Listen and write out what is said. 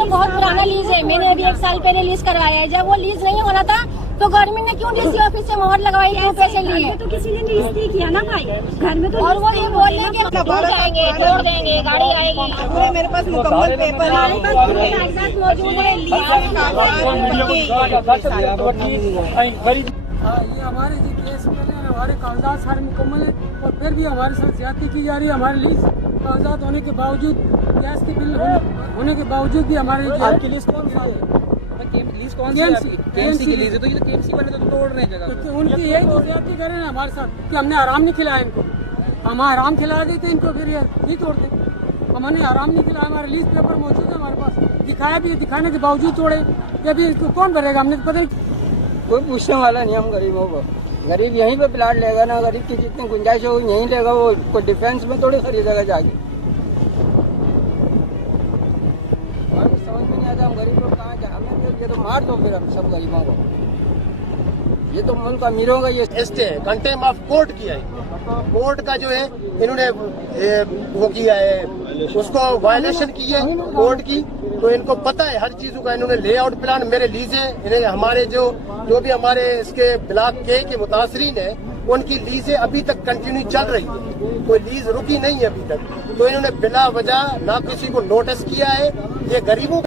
तो बहुत पुराना लीज है, मैंने अभी 1 साल पहले लीज करवाया है। जब वो लीज नहीं हो रहा था तो गवर्नमेंट ने क्यों डीसी ऑफिस से मोहर लगवाई, क्यों पैसे लिए? तो किसी ने लीज नहीं किया ना भाई, घर में तो। और वो ये बोल रहे हैं कि तोड़ जाएंगे, तोड़ देंगे, गाड़ी आएगी। पूरे मेरे पास मुकम्मल पेपर है, पूरे कागजात मौजूद है। ये हमारे जो केस में हमारे कागजात सारे मुकम्मल है और फिर भी हमारे साथ ज्यादती की जा रही है। हमारे लीज कागजात होने के बावजूद, गैस के बिल होने के बावजूद भी हमारे आपकी लीज कौन सी है? लीज कौन सी है आपकी? केएमसी की लीज है, तो ये तो केएमसी वाले तो तोड़ रहे हैं जगह। तो उनकी यही तो ज्यादती कर रहे हैं हमारे साथ कि हमने आराम नहीं खिलाया इनको। हम आराम खिला देते इनको, फिर ये नहीं तोड़ते। हमने आराम नहीं खिलाया, हमारे लीज पेपर मौजूद है हमारे पास, दिखाया भी, दिखाने के बावजूद तोड़े। ये भी इसको कौन भरेगा? हमने तो पता ही कोई पूछने वाला नहीं हम गरीबों को। गरीब यहीं पे प्लाट लेगा ना, गरीब की जितनी गुंजाइश हो यहीं लेगा, वो कोई डिफेंस में थोड़ी खरीदेगा जाके। समझ में नहीं आता हम गरीब लोग कहाँ जाए। हमें ये तो मार दो फिर हम सब गरीबों को। ये तो मुल्क अमीरों का ये स्टे है, कंटेम्प्ट ऑफ कोर्ट किया है। कोर्ट का जो है इन्होंने वो किया है, उसको वायलेशन की है कोर्ट की। तो इनको पता है हर चीजों का। इन्होंने लेआउट प्लान मेरे लीजे, इन्हें हमारे जो भी हमारे इसके ब्लॉक के मुतासरीन है उनकी लीजें अभी तक कंटिन्यू चल रही है, कोई लीज रुकी नहीं है अभी तक। तो इन्होंने बिला वजह ना किसी को नोटिस किया है। ये गरीबों